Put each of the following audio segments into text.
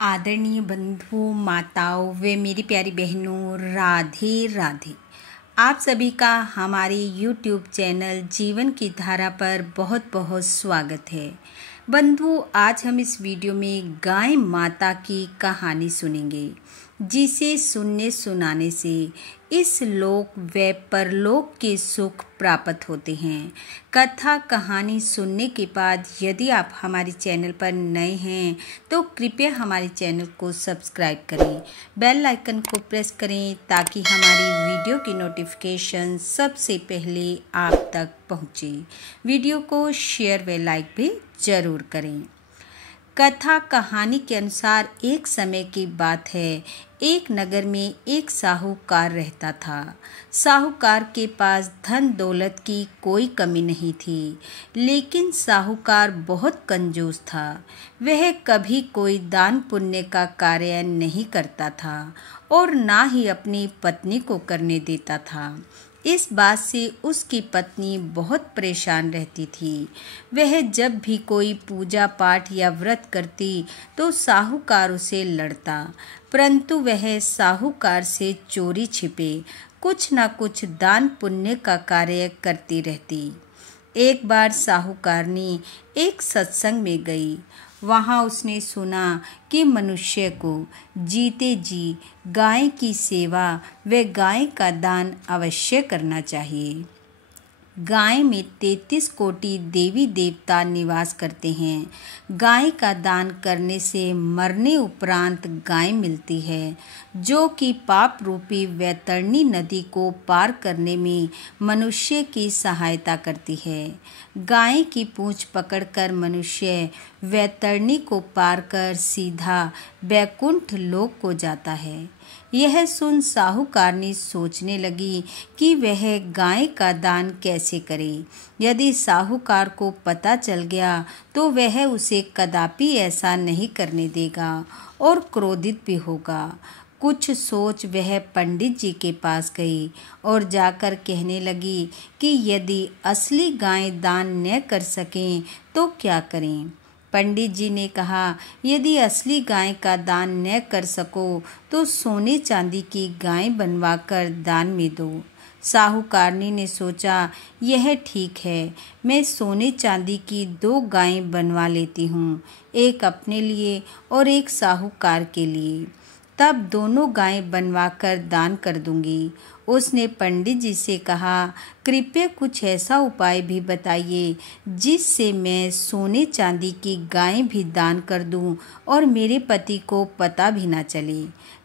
आदरणीय बंधुओं, माताओं व मेरी प्यारी बहनों, राधे राधे। आप सभी का हमारे YouTube चैनल जीवन की धारा पर बहुत बहुत स्वागत है। बंधुओं, आज हम इस वीडियो में गाय माता की कहानी सुनेंगे, जिसे सुनने सुनाने से इस लोक व परलोक के सुख प्राप्त होते हैं। कथा कहानी सुनने के बाद यदि आप हमारे चैनल पर नए हैं तो कृपया हमारे चैनल को सब्सक्राइब करें, बेल आइकन को प्रेस करें ताकि हमारी वीडियो की नोटिफिकेशन सबसे पहले आप तक पहुंचे। वीडियो को शेयर व लाइक भी जरूर करें। कथा कहानी के अनुसार एक समय की बात है, एक नगर में एक साहूकार रहता था। साहूकार के पास धन दौलत की कोई कमी नहीं थी, लेकिन साहूकार बहुत कंजूस था। वह कभी कोई दान पुण्य का कार्य नहीं करता था और ना ही अपनी पत्नी को करने देता था। इस बात से उसकी पत्नी बहुत परेशान रहती थी। वह जब भी कोई पूजा पाठ या व्रत करती तो साहूकार उसे लड़ता, परंतु वह साहूकार से चोरी छिपे कुछ न कुछ दान पुण्य का कार्य करती रहती। एक बार साहूकारनी एक सत्संग में गई। वहाँ उसने सुना कि मनुष्य को जीते जी गाय की सेवा व गाय का दान अवश्य करना चाहिए। गाय में 33 कोटि देवी देवता निवास करते हैं। गाय का दान करने से मरने उपरांत गाय मिलती है, जो कि पाप रूपी वैतरणी नदी को पार करने में मनुष्य की सहायता करती है। गाय की पूंछ पकड़कर मनुष्य वैतरणी को पार कर सीधा वैकुंठ लोक को जाता है। यह सुन साहूकारनी सोचने लगी कि वह गाय का दान कैसे करे। यदि साहूकार को पता चल गया तो वह उसे कदापि ऐसा नहीं करने देगा और क्रोधित भी होगा। कुछ सोच वह पंडित जी के पास गई और जाकर कहने लगी कि यदि असली गाय दान न कर सकें तो क्या करें। पंडित जी ने कहा, यदि असली गाय का दान न कर सको तो सोने चांदी की गाय बनवा कर दान में दो। साहूकारनी ने सोचा, यह ठीक है, मैं सोने चांदी की 2 गायें बनवा लेती हूँ, एक अपने लिए और एक साहूकार के लिए। तब दोनों गायें बनवाकर दान कर दूंगी। उसने पंडित जी से कहा, कृपया कुछ ऐसा उपाय भी बताइए जिससे मैं सोने चांदी की गायें भी दान कर दूं और मेरे पति को पता भी ना चले।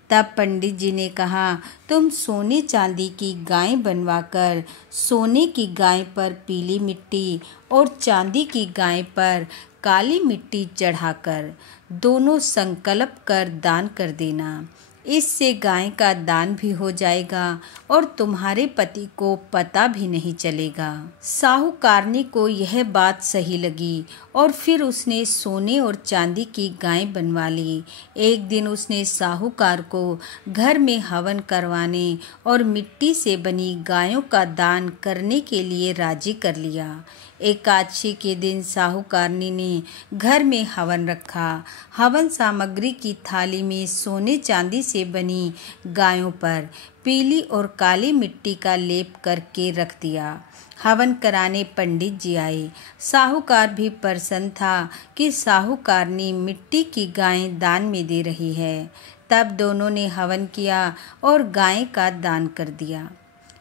तब पंडित जी ने कहा, तुम सोने चांदी की गायें बनवाकर सोने की गाय पर पीली मिट्टी और चांदी की गाय पर काली मिट्टी चढ़ाकर दोनों संकल्प कर दान कर देना। इससे गाय का दान भी हो जाएगा और तुम्हारे पति को पता भी नहीं चलेगा। साहूकारनी को यह बात सही लगी और फिर उसने सोने और चांदी की गाय बनवा ली। एक दिन उसने साहूकार को घर में हवन करवाने और मिट्टी से बनी गायों का दान करने के लिए राजी कर लिया। एकादशी के दिन साहूकारनी ने घर में हवन रखा। हवन सामग्री की थाली में सोने चांदी से बनी गायों पर पीली और काली मिट्टी का लेप करके रख दिया। हवन कराने पंडित जी आए। साहूकार भी प्रसन्न था कि साहूकारनी मिट्टी की गायें दान में दे रही है। तब दोनों ने हवन किया और गाय का दान कर दिया।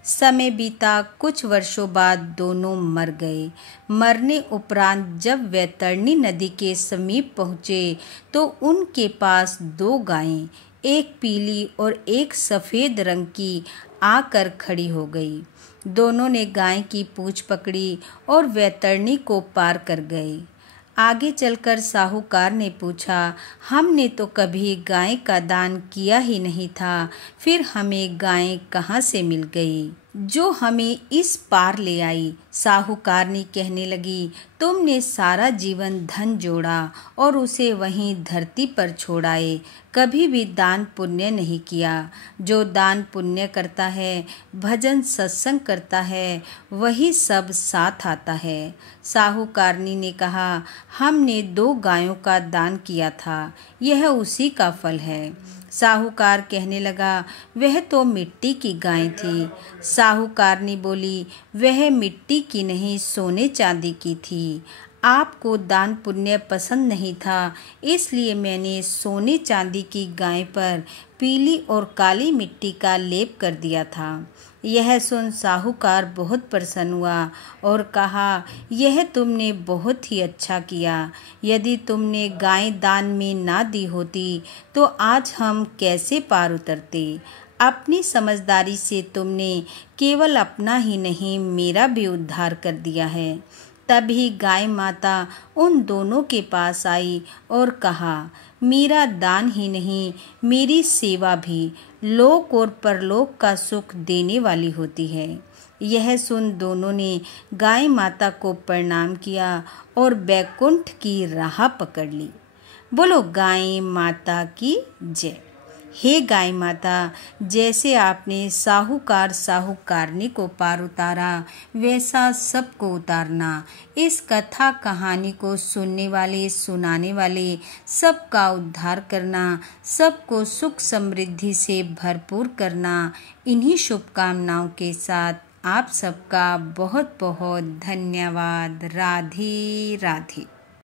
समय बीता। कुछ वर्षों बाद दोनों मर गए। मरने उपरांत जब वैतरणी नदी के समीप पहुँचे तो उनके पास 2 गायें, एक पीली और एक सफ़ेद रंग की, आकर खड़ी हो गई। दोनों ने गाय की पूंछ पकड़ी और वैतरणी को पार कर गए। आगे चलकर साहूकार ने पूछा, हमने तो कभी गाय का दान किया ही नहीं था, फिर हमें गाय कहाँ से मिल गई। जो हमें इस पार ले आई। साहूकारनी कहने लगी, तुमने सारा जीवन धन जोड़ा और उसे वहीं धरती पर छोड़ाए, कभी भी दान पुण्य नहीं किया। जो दान पुण्य करता है, भजन सत्संग करता है, वही सब साथ आता है। साहूकारनी ने कहा, हमने 2 गायों का दान किया था, यह उसी का फल है। साहूकार कहने लगा, वह तो मिट्टी की गाय थी। साहूकारनी बोली, वह मिट्टी की नहीं, सोने चांदी की थी। आपको दान पुण्य पसंद नहीं था, इसलिए मैंने सोने चांदी की गाय पर पीली और काली मिट्टी का लेप कर दिया था। यह सुन साहूकार बहुत प्रसन्न हुआ और कहा, यह तुमने बहुत ही अच्छा किया। यदि तुमने गाय दान में ना दी होती तो आज हम कैसे पार उतरते। अपनी समझदारी से तुमने केवल अपना ही नहीं, मेरा भी उद्धार कर दिया है। तभी गाय माता उन दोनों के पास आई और कहा, मेरा दान ही नहीं, मेरी सेवा भी लोक और परलोक का सुख देने वाली होती है। यह सुन दोनों ने गाय माता को प्रणाम किया और बैकुंठ की राह पकड़ ली। बोलो गाय माता की जय। हे गाय माता, जैसे आपने साहूकारनी को पार उतारा, वैसा सबको उतारना। इस कथा कहानी को सुनने वाले, सुनाने वाले सबका उद्धार करना, सबको सुख समृद्धि से भरपूर करना। इन्हीं शुभकामनाओं के साथ आप सबका बहुत बहुत धन्यवाद। राधे राधे।